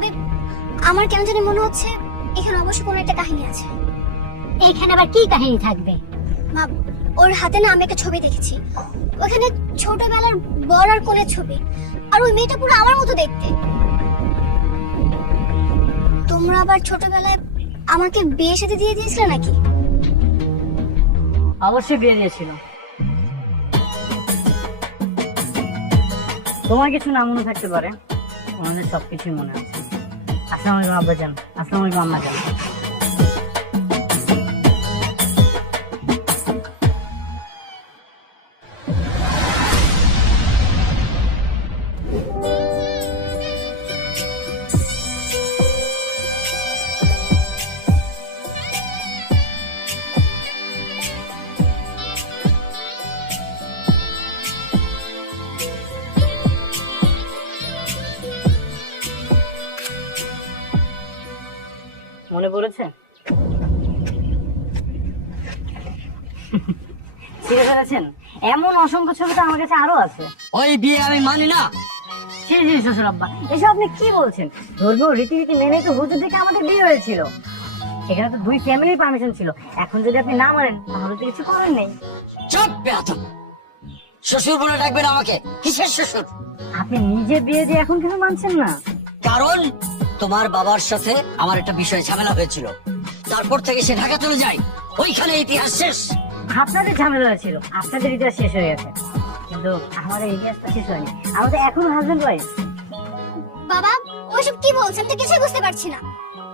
তবে আমার কেন জানি মনে হচ্ছে এখানে অবশ্যই কোনো একটা কাহিনী আছে। এইখানে আবার কি কাহিনী থাকবে? মা, ওর হাতে না আমি একটা ছবি দেখেছি, ওখানে ছোটবেলার বর আর কোলের ছবি, আর ওই মেয়েটা পুরো আমার মতো দেখতে। তোমরা আবার ছোটবেলায় আমাকে বিয়ে সাথে দিয়ে দিয়েছিলে নাকি? অবশ্যই বিয়ে দিয়েছিল। তোমার কিছু না মনে থাকতে পারে, আমাদের সবকিছুই মনে আছে। আসসালামু আলাইকুম আব্বাজান। আসসালামু আলাইকুম আম্মাজান। মনে পড়েছে? চিনে ফেলেছেন? এমন অসংখ্য ছবি তো আমার কাছে আরো আছে। ওই বিয়ে আমি মানি না। জি জি শ্বশুর আব্বা, এসব আপনি কি বলছেন? ধর্মীয় রীতিনীতি মেনে তো হুজুর থেকে আমাদের বিয়ে হয়েছিল, সেখানে তো দুই ফ্যামিলির পারমিশন ছিল। এখন যদি আপনি না মানেন তাহলে তো কিছু করার নেই। চুপ বেয়াদব, শ্বশুর বলে ডাকবেন আমাকে। কিসের শ্বশুর? আপনি নিজে বিয়ে দিয়ে এখন কেন মানছেন না? কারণ তোমার বাবার সাথে আমার একটা বিষয় ঝামেলা হয়েছিল, তারপর থেকে সে ঢাকা চলে যায়, ওইখানে ইতিহাস শেষ। আপনাদের ঝামেলা ছিল, আপনাদের ইতিহাস শেষ হয়ে গেছে, কিন্তু আমাদের ইতিহাসটা শেষ হয়নি। আমাদের এখনো হাজবেন্ড ওয়াইফ। বাবা, ওসব কি বলছেন? তো কিছুই বুঝতে পারছি না।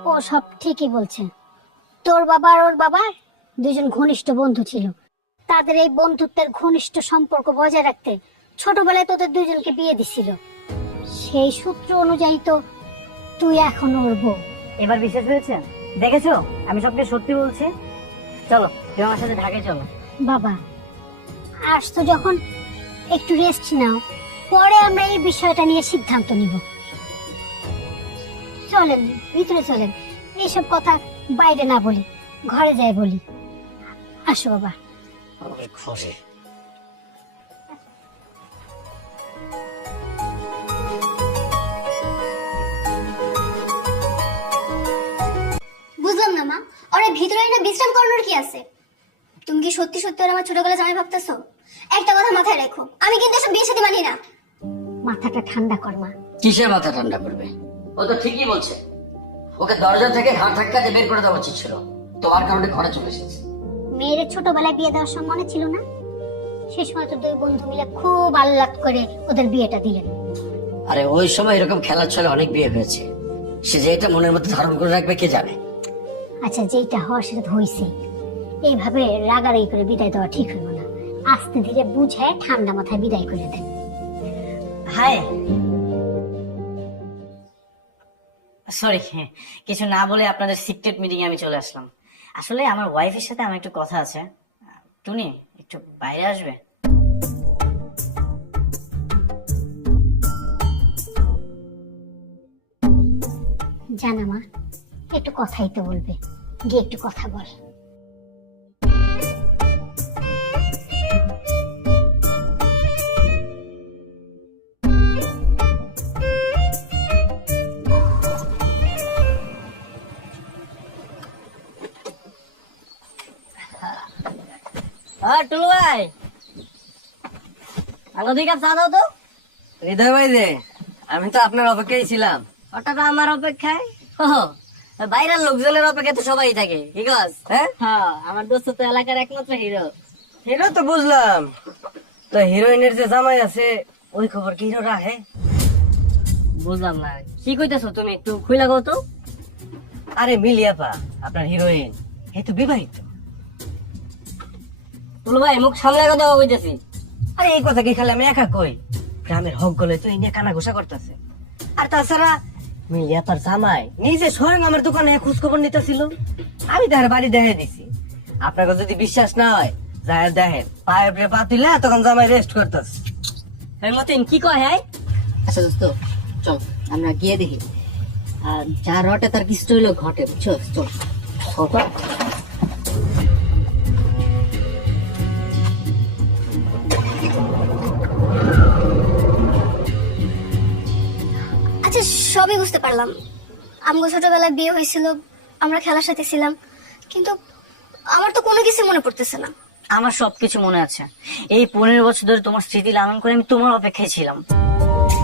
ও সব ঠিকই বলছে। তোর বাবা আর ওর বাবা দুজন ঘনিষ্ঠ বন্ধু ছিল। তাদের এই বন্ধুত্বের ঘনিষ্ঠ সম্পর্ক বজায় রাখতে ছোটবেলায় তোদের দুজনকে বিয়ে দিছিল। সেই সূত্র অনুযায়ী তো তুই এখন ওর বউ। এবার বিশ্বাস হয়েছে? দেখেছো আমি সবকিছু সত্যি বলছি। চলো তুমি আমার সাথে ঢাকায় চলো। বাবা, আসতো যখন একটু রেস্ট নাও, পরে আমরা এই বিষয়টা নিয়ে সিদ্ধান্ত নিব। চলেন ভিতরে চলেন, এইসব কথা বাইরে না বলি, ঘরে যাই বলি। আসো বাবা। ঘরে বুঝলাম না মা, ওরা ভিতরে না বিশ্রাম করানোর কি আছে? তুমি কি সত্যি সত্যি ওরা আমার ছোটবেলা জামাই ভাবতেছো? একটা কথা মাথায় রেখো, আমি কিন্তু এসব বিয়ের সাথে মানি না। মাথাটা ঠান্ডা কর মা। কিসের মাথা ঠান্ডা করবে? ও তো ঠিকই বলছে, ওকে দরজা থেকে ঘাট ধাক্কা দিয়ে বের করে দেওয়া উচিত ছিল। তোমার কারণে ঘরে চলে এসেছে। মেয়ের ছোটবেলায় বিয়ে দেওয়ার সময় মনে ছিল না? সে সময় তো দুই বন্ধু মিলে খুব আহ্লাদ করে ওদের বিয়েটা দিলেন। আরে ওই সময় এরকম খেলার ছলে অনেক বিয়ে হয়েছে, সে যে এটা মনের মধ্যে ধারণ করে রাখবে কে জানে। আচ্ছা, যেটা হওয়ার সেটা তো হয়েছে। এইভাবে রাগারাগি করে বিদায় দেওয়া ঠিক হলো না। আস্তে ধীরে বুঝে ঠান্ডা মাথায় বিদায় করে দেন। হাই সরি, কিছু না বলে আপনাদের সিক্রেট মিটিং এ আমি চলে আসলাম। আসলে আমার ওয়াইফের সাথে আমার একটু কথা আছে। টুনি একটু বাইরে আসবে? জানা মা, একটু কথাই তো বলবে, গিয়ে একটু কথা বল। টুলু ভাই, আগে 2 কাপ চা দাও তো। হৃদয় ভাই রে, আমি তো আপনার অপেক্ষায় ছিলাম। হঠাৎ আমার অপেক্ষায়? বাইরের লোকজনের অপেক্ষা তো সবাই থাকে, কি কস? হ্যাঁ, আমার দোস্ত তো এলাকার একমাত্র হিরো। হিরো তো বুঝলাম, তো হিরোইনের যে জামাই আছে ওই খবর কি হিরো রাখে? বুঝলাম না, কি কইতেছো তুমি? একটু খুইলা কও তো। আরে মিলিয়াপা, আপনার হিরোইন এই তো বিবাহিত। টুলু ভাই, মুখ সামনে কথা কইতেছি। আরে এই কথা কি খালি আমি একা কই? গ্রামের হক গলে তো এই নিয়ে কানা ঘোষা করতেছে। আর তাছাড়া মিলিয়াপার জামাই নিজে স্বয়ং আমার দোকানে খোঁজ খবর নিতেছিল, আমি তার বাড়ি দেখে দিছি। আপনাকে যদি বিশ্বাস না হয় যায় দেখেন, পায়ে পা তুলে তখন জামাই রেস্ট করতেছে। এই মতিন কি কয়? হ্যাঁ আচ্ছা দোস্ত, চল আমরা গিয়ে দেখি। আর যা রটে তার কিছু হইলো ঘটে, বুঝছো? চল আচ্ছা, সবই বুঝতে পারলাম, আমগো ছোটবেলায় বিয়ে হয়েছিল, আমরা খেলার সাথে ছিলাম, কিন্তু আমার তো কোনো কিছু মনে পড়তেছে না। আমার সবকিছু মনে আছে। এই 15 বছর ধরে তোমার স্মৃতি লালন করে আমি তোমার অপেক্ষায় ছিলাম।